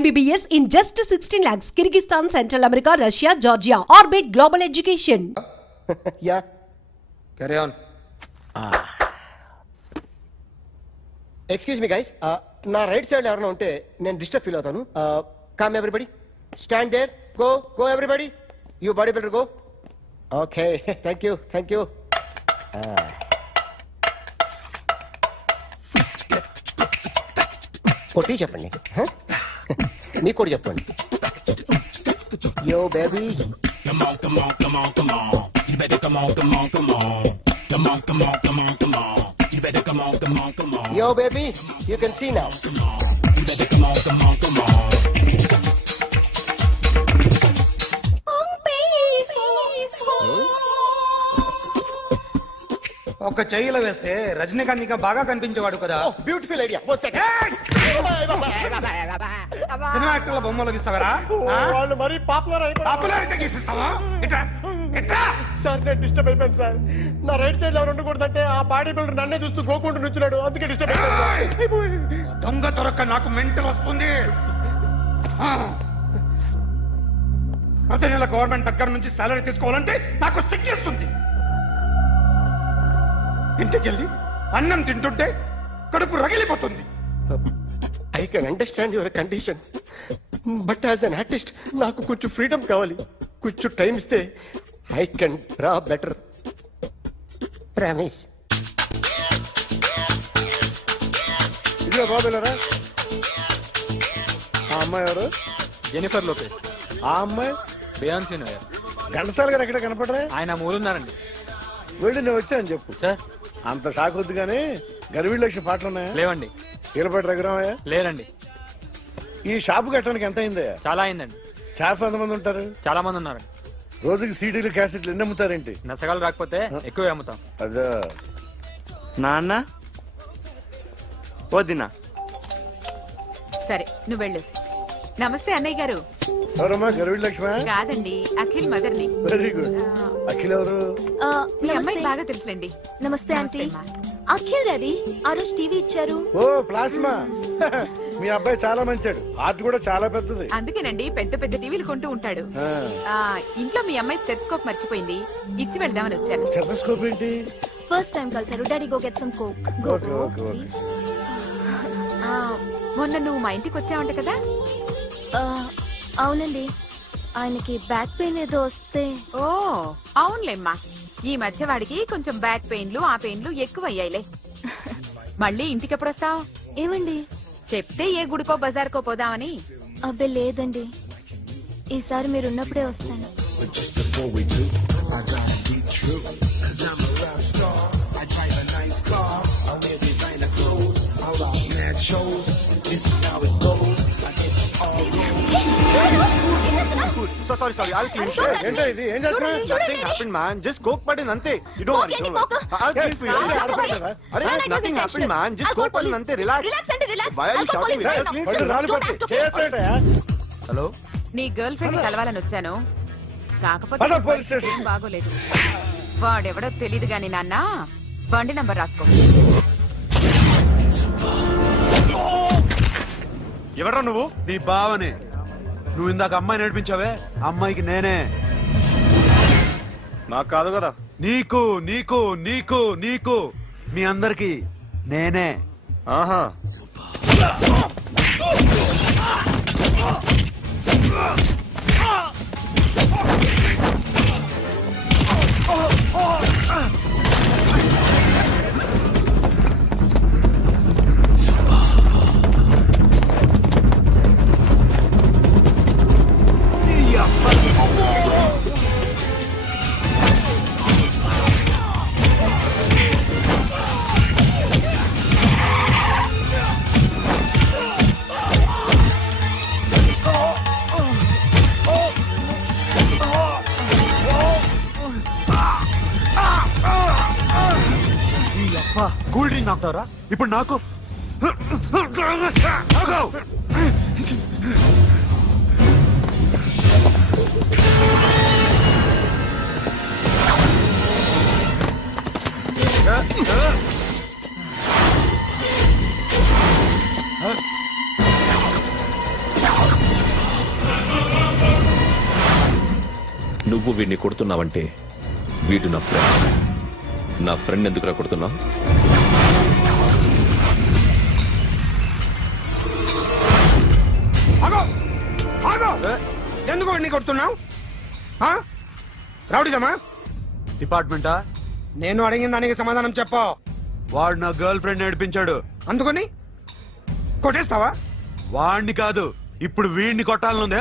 MBBS in just 16 lakhs. Kyrgyzstan, Central America, Russia, Georgia. Orbit Global Education. Yeah. Carry on. Excuse me guys. నా right side ఎవరైనా ఉంటే నేను disturb feel అవుతాను. Come everybody. Stand there. Go everybody. You body builder go. Okay. Thank you. కొట్టి చెప్పండి. మీకు కూడా చెప్పండి. Yo baby. Come on. You better come on. Come on. You better come on. Yo baby, you can see now. You better come on. ఒక చెయ్యిలో వేస్తే రజనీకాంత్ ఇంకా బాగా కనిపించేవాడు కదా. Beautiful idea. సినిమా యాక్టర్ల బొమ్మలు గీస్తావరా? వాళ్ళు మరి పాపులారిటీ గీసిస్తావా? సార్ నేను డిస్టర్బ్ అయిపోయాను సార్. నా రైట్ సైడ్ ఎవరు ఉండకూడదంటే ఆ బాడీ బిల్డర్ నన్నే చూస్తూ గోకుంటూ నుంచున్నాడు, అందుకే డిస్టర్బ్ అయిపోయాను. దొంగ దొరక్క నాకు మెంటల్ వస్తుంది. ప్రతి నెల గవర్నమెంట్ దగ్గర నుంచి సాలరీ తీసుకోవాలంటే నాకు సిగ్గేస్తుంది. ఇంటికెళ్ళి అన్నం తింటుంటే కడుపు రగిలిపోతుంది. I can understand your conditions, but as an artist నాకు కొంచెం ఫ్రీడమ్ కావాలి. కొంచెం టైం ఇస్తే I can draw better. Promise. ఇదిగో బాబులరా. ఆ అమ్మాయి ఎవరు? Jennifer Lopez. ఆ అమ్మాయి బియాన్సీ నోయర్. ఘంటసాల గారు ఎక్కడ కనపడరా? ఆయన మూలున్నారండి. వెళ్ళి నేను వచ్చాను చెప్పు. సార్ అంత షాక్ వద్దు కానీ గర్వీళ్ళ లక్ష పాటలు ఉన్నాయా? లేవండి. ఈలపాటి రఘురామయ్య? లేరండి. ఈ షాపు కట్టడానికి ఎంత అయిందయ్యా? చాలా అయిందండి. స్టాఫ్ ఎంతమంది ఉంటారు? చాలా మంది ఉన్నారండి. రోజుకి సీడీలు క్యాసెట్లు ఎన్ని అమ్ముతారేంటి? నసగాలు రాకపోతే ఎక్కువ అమ్ముతాం. అదే నాన్న వదినా. సరే నువ్వు వెళ్ళు. నమస్తే అన్నయ్య గారు. ఎవరమ్మా? గర్వీళ్ళ లక్ష్మ? కాదండి, అఖిల్ మదర్ని. Very good. అఖిల్ ఎవరు? మీ అమ్మాయి బాగా తెలుసులేండి. నమస్తే ఆంటీ. అఖిల్ డాడీ ఆ రోజు టీవీ ఇచ్చారు. ఓ ప్లాస్మా. మీ అబ్బాయి చాలా మంచాడు, హార్ట్ కూడా చాలా పెద్దది. అందుకేనండి పెద్ద పెద్ద టీవీలు కొంటూ ఉంటాడు. ఇంట్లో మీ అమ్మాయి స్టెథోస్కోప్ మర్చిపోయింది, ఇచ్చి వెళ్దామని వచ్చాను. స్టెథోస్కోప్ ఏంటి? ఫస్ట్ టైం కలిసారు. Daddy go get some coke. Go please. మొన్న నువ్వు మా ఇంటికి వచ్చావంట కదా? అవునండి, ఆయనకి బ్యాక్ పెయిన్ ఏదో వస్తే. ఓ అవునులేమ్మా, ఈ మధ్య వాడికి కొంచెం బ్యాక్ పెయిన్లు ఆ పెయిన్లు ఎక్కువ అయ్యాయిలే. మళ్ళీ ఇంటికి ఎప్పుడు వస్తావు? ఏమండి చెప్తే ఏ గుడికో బజార్కో పోదామని. అబ్బే లేదండి, ఈసారి మీరున్నప్పుడే వస్తాను. Sorry, I'll clean for you. ఏంటో ఇది? ఏం చేస్తున్నా? Nothing happened, man. Just coke పడింది అంతే. You don't worry. I'll clean for you. Nothing happened, man. Just coke పడింది అంతే. Relax. Why are you shouting? Hello, నీ గర్ల్ ఫ్రెండ్ కలవాలని వచ్చాను, కాకపోతే ఏం బాగోలేదు. వాడెవడో తెలీదు గాని నాన్న, బండి నంబర్ రాసుకో. ఎవడ్రా నువ్వు? నీ బావనే. నువ్వు ఇందాక అమ్మాయి నడిపించావే, అమ్మాయికి నేనే. నాకు కాదు కదా. నీకు నీకు నీకు నీకు మీ అందరికి నేనే. ఆహా. కూల్ డ్రింక్ నాకుతారా ఇప్పుడు? నాకు నువ్వు వీడిని కొడుతున్నావంటే వీడు నా ఫ్రెండ్. నా ఫ్రెండ్ ఎందుకురా కొడుతున్నావు? ఎందుకు వాడిని కొడుతున్నావు? రౌడీదమ్మా? డిపార్ట్మెంటా? నేను అడిగిన దానికి సమాధానం చెప్పు. వాడు నా గర్ల్ ఫ్రెండ్ నడిపించాడు. అందుకని కొట్టేస్తావా? వాడిని కాదు, ఇప్పుడు వీడిని కొట్టాలనుంది.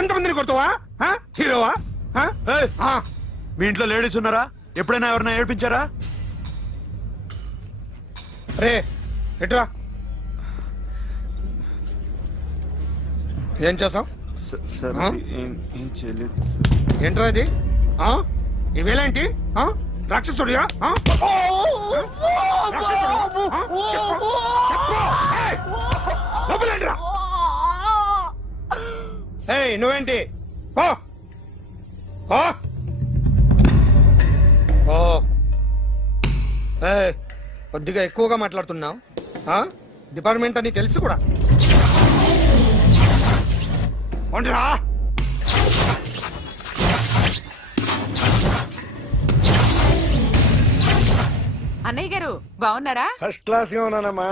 ఎంతమందిని కొడతావా? హీరోవా? మీ ఇంట్లో లేడీస్ ఉన్నారా? ఎప్పుడైనా ఎవరైనా ఏడిపించారా? రే ఎట్రా, ఏం చేసావు? ఏంట్రా ఇది? ఇవేలాంటి రాక్షసుడియా? నువ్వేంటి? కొద్దిగా ఎక్కువగా మాట్లాడుతున్నావు. డిపార్ట్మెంట్ అని తెలుసు కూడా. అన్నయ్య గారు బాగున్నారా? ఫస్ట్ క్లాస్ గా ఉన్నానమ్మా.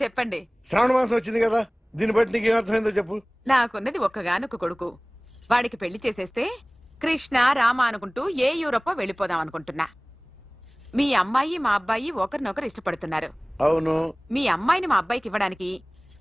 చెప్పండి. శ్రావణ మాసం వచ్చింది కదా, దీన్ని బట్టి నీకు ఏమర్థమైందో చెప్పు. నాకున్నది ఒక్కగానొక్క కొడుకు. వాడికి పెళ్లి చేసేస్తే కృష్ణ రామ అనుకుంటూ ఏ యూరోపో వెళ్ళిపోదాం అనుకుంటున్నా. మీ అమ్మాయి మా అబ్బాయి ఒకరినొకరు ఇష్టపడుతున్నారు. అవును. మీ అమ్మాయిని మా అబ్బాయికి ఇవ్వడానికి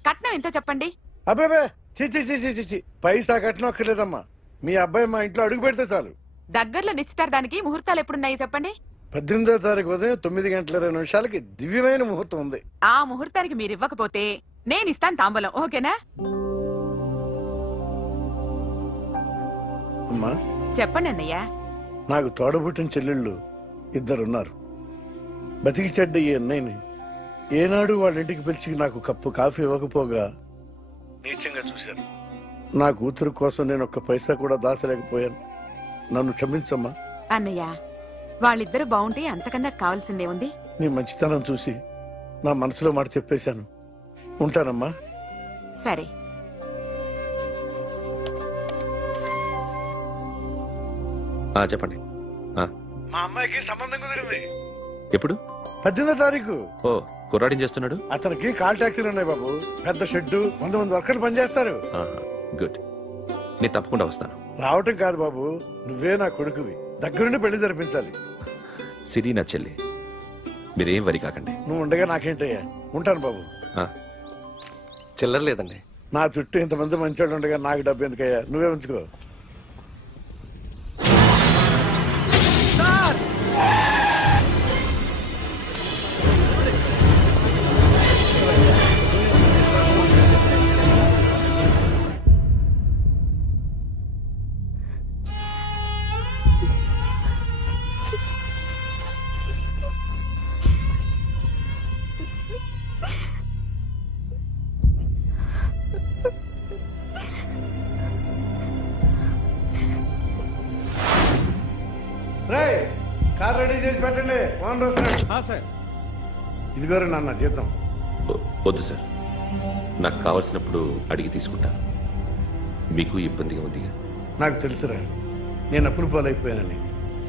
కట్నం ఎంతో చెప్పండి. అబ్బాబే చిచి పైసా కట్నం అక్కర్లేదమ్మా. మీ అబ్బాయి మా ఇంట్లో అడుగు పెడితే చాలు. దగ్గరలో నిశ్చితార్థానికి ముహూర్తాలు ఎప్పుడున్నాయి చెప్పండి. 18వ తారీఖు ఉదయం 9:20 దివ్యమైన ముహూర్తం ఉంది. ఆ ముహూర్తానికి మీరు ఇవ్వకపోతే నేను ఇస్తాను తాంబూలం. ఓకేనా? అమ్మా చెప్పండి అన్నయ్య. నాకు తోడబుట్టిన చెల్లెళ్ళు ఇద్దరున్నారు. బతికి చెడ్డ ఈ అన్నయ్యని ఏనాడు వాళ్ళ ఇంటికి పిలిచి నాకు కప్పు కాఫీ ఇవ్వకపోగా నీచంగా చూశాను. నా కూతురు కోసం నేను ఒక్క పైసా కూడా దాచలేకపోయాను. నన్ను క్షమించమ్మా. అన్నయ్య, వాళ్ళిద్దరు బాగుంటే అంతకన్నా కావాల్సిందే ఉంది. నీ మంచితనం చూసి నా మనసులో మాట చెప్పేశాను. ఉంటానమ్మా. సరే. చెప్పండి. మా అమ్మాయికి సంబంధం కుదిరింది. ఎప్పుడు? 18వ తారీఖు. ఓ, కుర్రాడిని చేస్తున్నాడు. అతనికి కాల్ టాక్సీలు ఉన్నాయి బాబు. పెద్ద షెడ్డు, 100 మంది వర్కర్లు పనిచేస్తారు. గుడ్. నేను తప్పకుండా వస్తాను. రావటం కాదు బాబు, నువ్వే నా కొడుకువి. దగ్గరుండి పెళ్లి జరిపించాలి. సిరి నా చెల్లి, మీరేం వరి కాకండి. నువ్వు ఉండగా నాకేంటయ్యా. ఉంటాను బాబు. చిల్లర లేదండి. నా చుట్టూ ఇంతమంది మంచోళ్ళు ఉండగా నాకు డబ్బు ఎందుకయ్యా? నువ్వే ఉంచుకో. కార్ రెడీ చేసి పెట్టండి. ఓనర్ వస్తున్నాడు. సార్ ఇదిగోరు నాన్న జీతం. వద్దు సార్, నాకు కావలసినప్పుడు అడిగి తీసుకుంటాను. మీకు ఇబ్బందిగా ఉందిగా? నాకు తెలుసురా, నేను అప్పుల పాలైపోయానని.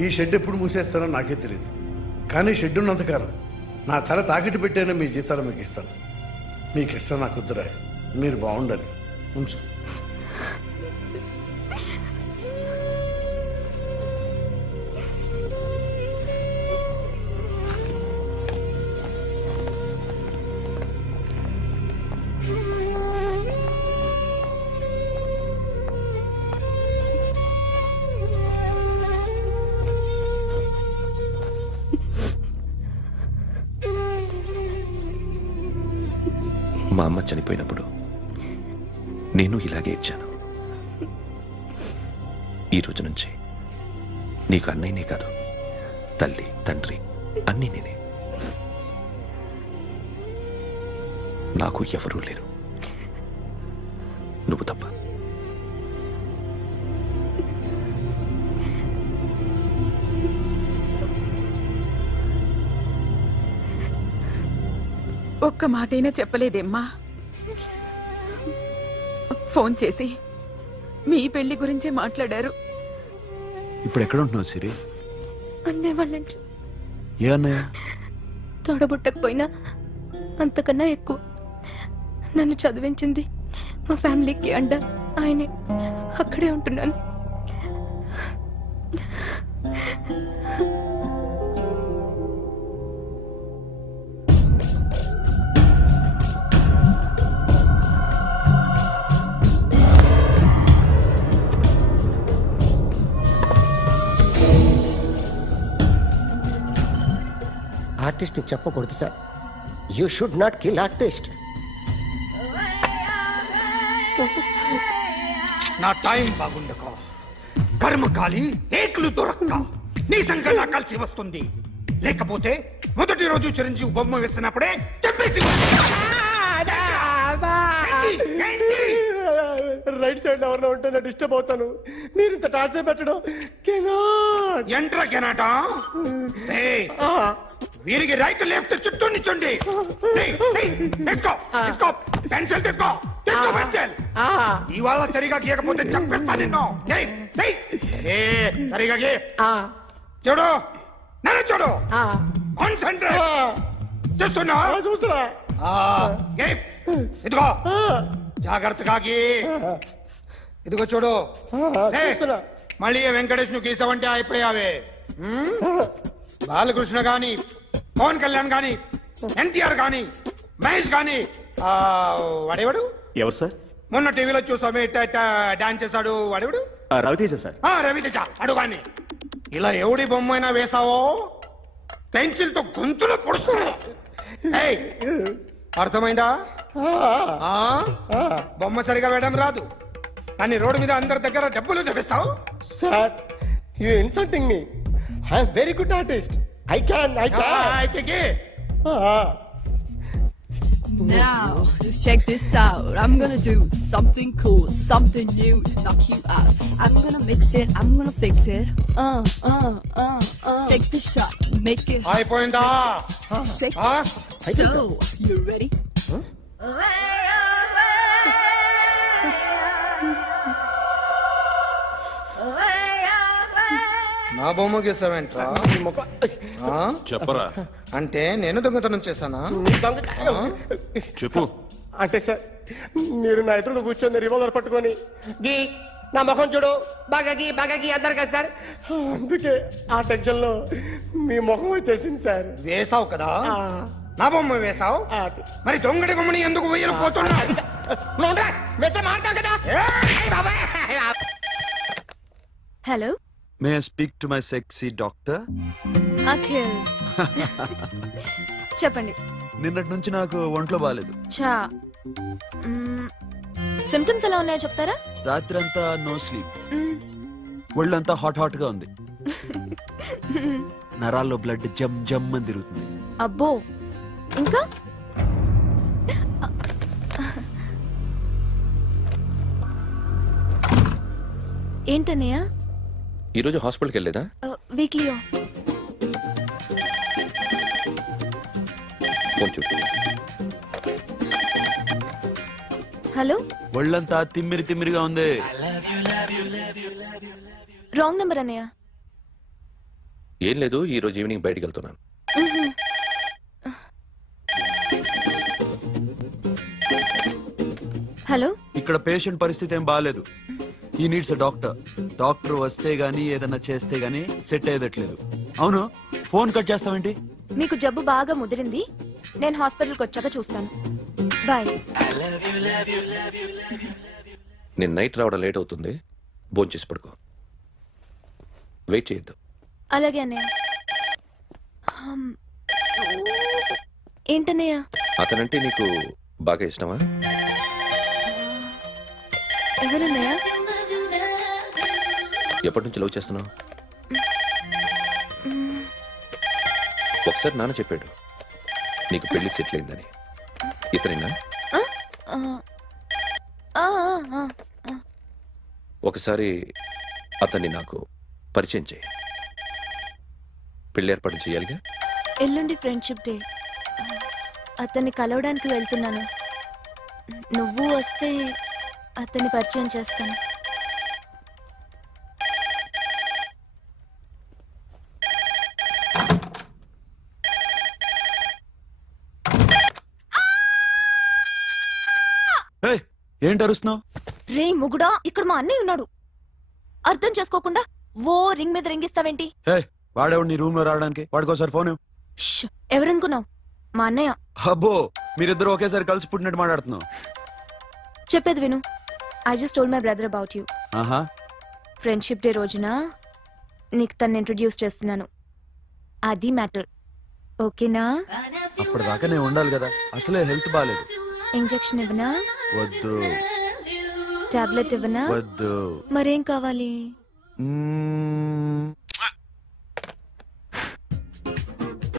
ఈ షెడ్ ఎప్పుడు మూసేస్తానో నాకే తెలియదు. కానీ షెడ్ ఉన్నంతకాలం నా తల తాకిట్టు పెట్టానో మీ జీతాలు మీకు ఇస్తాను. మీకు ఇష్టం నాకు వద్దురా. మీరు బాగుండాలి. ఉంచు. మా అమ్మ చనిపోయినప్పుడు నేను ఇలాగే ఏడ్చాను. ఈ రోజు నుంచి నీకు అన్నయ్యనే కాదు, తల్లి తండ్రి అన్నీ నేనే. నాకు ఎవరూ లేరు, నువ్వు తప్ప. ఒక్క మాటైనా చెప్పలేదేమ్మా? ఫోన్ చేసి మీ పెళ్లి గురించే మాట్లాడారు. ఇప్పుడు ఎక్కడ ఉంటున్నావు సిరి? అన్నయ్య వాళ్ళ ఇంట్లో. ఏ అన్నయ్య? తోడబుట్టకపోయినా అంతకన్నా ఎక్కువ నన్ను చదివించింది మా ఫ్యామిలీకి అండ ఆయనే. అక్కడే ఉంటున్నాను. ఆర్టిస్ట్ చెప్పకూడదు sir. You should not kill artist. నా టైం బాగుండక కర్మకాలి ఏకులు దొరక్క నీ సంఘం నాకు కలిసి వస్తుంది. లేకపోతే మొదటి రోజు చిరంజీవి బొమ్మ వేసినప్పుడే చెప్పేసి రైట్ సైడ్ ఎవరిలో ఉంటే నేను డిస్టర్బ్ అవుతాను. మీరు ఇంత టార్చర్ పెట్టడం ఎంట్రా కెనాటా. వీరికి రైట్ లెఫ్ట్ చుట్టూ నిచ్చండి. పెన్సిల్ తీసుకో, తీసుకో పెన్సిల్. ఇవాళ సరిగా గీయకపోతే చంపేస్తా నిన్ను. సరిగా గీ. చూడు, నన్ను చూడు. కాన్సంట్రేట్ చూస్తున్నా. చూస్తున్నా. ఇదిగో జాగ్రత్తగా గీ. ఇదిగో చూడు. మళ్ళీ వెంకటేష్ ను గీసావంటే అయిపోయావే. బాలకృష్ణ గాని, పవన్ కళ్యాణ్ గాని, ఎన్టీఆర్ గాని, మహేష్ గాని, వాడేవాడు ఎవరు సార్? మొన్న టీవీలో చూసామే డాన్స్ చేశాడు వాడేవాడు? రవితేజ సార్. రవితేజ అడుగాని. ఇలా ఎవడి బొమ్మైనా వేసావో పెన్సిల్ తో గొంతులో పొడుస్తావు. అర్థమైందా? బొమ్మ సరిగా వేయడం రాదు కానీ రోడ్డు మీద అందరి దగ్గర డబ్బులు తెప్పిస్తావు. Sir, you insulting me. I am very good artist. I can. Now, just check this out. I'm gonna do something cool, something new to knock you out. I'm gonna mix it, I'm gonna fix it. Take the shot, make it. అయిపోయిందా? Shake it. So, you ready? నా బొమ్మ గీసావేంట్రా? చెప్పరా. అంటే నేను దొంగతనం చేశానా? చెప్పు. అంటే సార్, మీరు నా ఎదురు కూర్చొని రివాల్వర్ పట్టుకొని గీ నా ముఖం చూడు బాగా గీ అన్నారు కదా సార్. అందుకే ఆ టెన్షన్ లో మీ ముఖం వచ్చేసింది సార్. వేసావు కదా, నా బొమ్మ వేసావు. మరి దొంగడి బొమ్మని ఎందుకు వేయలు పోతున్నా? Hello, may I speak to my sexy doctor? Akhil. చెప్పండి. నిన్నటి నుంచి నాకు ఒంట్లో బాగాలేదు. సిమ్టమ్స్ ఎలా ఉన్నాయో చెప్తారా? రాత్రి అంతా నో స్లీప్, ఒళ్ళంతా హాట్ గా ఉంది, నరాల్లో బ్లడ్ జమ్ జమ్ అని తిరుగుతుంది. అబ్బో, ఇంకా? ఏంటన్నయ్య? ఈరోజు హాస్పిటల్కి వెళ్ళేదా? Weekly off. ఫోన్ చూడు. హలో, ఒళ్ళంతా తిమ్మిరిగా ఉంది. రాంగ్ నెంబర్ అన్నయ్య. ఏం లేదు, ఈరోజు ఈవినింగ్ బయటికి వెళ్తున్నాను. హలో, ఇక్కడ పేషెంట్ పరిస్థితి ఏం బాగాలేదు. ఈ నీడ్స్ డాక్టర్. డాక్టర్ వస్తే గానీ ఏదన్నా చేస్తే గానీ సెట్ అయ్యేదట్లేదు. అవును, ఫోన్ కట్ చేస్తావేంటి? మీకు జబ్బు బాగా ముదిరింది, నేను హాస్పిటల్కి వచ్చాక చూస్తాను. బాయ్. నేను నైట్ రావడం లేట్ అవుతుంది, భోంచేసి పడుకో. వెయిట్ చేయొద్దు. అలాగే అన్నయ్య. ఏంటన్నయ్య? అతనంటే నీకు బాగా ఇష్టమా? ఎవరన్నయ్య? ఎప్పటి నుంచి లవ్ చేస్తున్నావు? ఒకసారి నాన్న చెప్పాడు నీకు పెళ్లి సెటిల్ అయిందని. ఇతనేనా? ఒకసారి అతన్ని నాకు పరిచయం చేయి. పెళ్లి ఏర్పాటు చేయాలిగా. ఎల్లుండి ఫ్రెండ్షిప్ డే, అతన్ని కలవడానికి వెళ్తున్నాను. నువ్వు వస్తే అతన్ని పరిచయం చేస్తాను. ఏంటి అరుస్తున్నావు? రే ముగుడా, ఇక్కడ మా అన్నయ్య ఉన్నాడు. అర్థం చేసుకోకుండా ఓ రింగ్ మీద రింగిస్తావేంటి? వాడేవాడు నీ రూమ్ లో రావడానికి? వాడికోసారి ఫోన్. ఎవరనుకున్నావు? మా అన్నయ్య. అబ్బో, మీరిద్దరు ఒకేసారి కలిసి పుట్టినట్టు మాట్లాడుతున్నావు. చెప్పేది విను. I just told my brother about you. Friendship day రోజున నీకు తను ఇంట్రొడ్యూస్ చేస్తున్నాను. అది మ్యాటర్. ఓకేనా? అప్పటిదాకా నేను ఉండాలి కదా, అసలే హెల్త్ బాగాలేదు. ఇంజెక్షన్ ఇవ్వనా? వద్దు. టాబ్లెట్ ఇవ్వనా? వద్దు. మరేం కావాలి?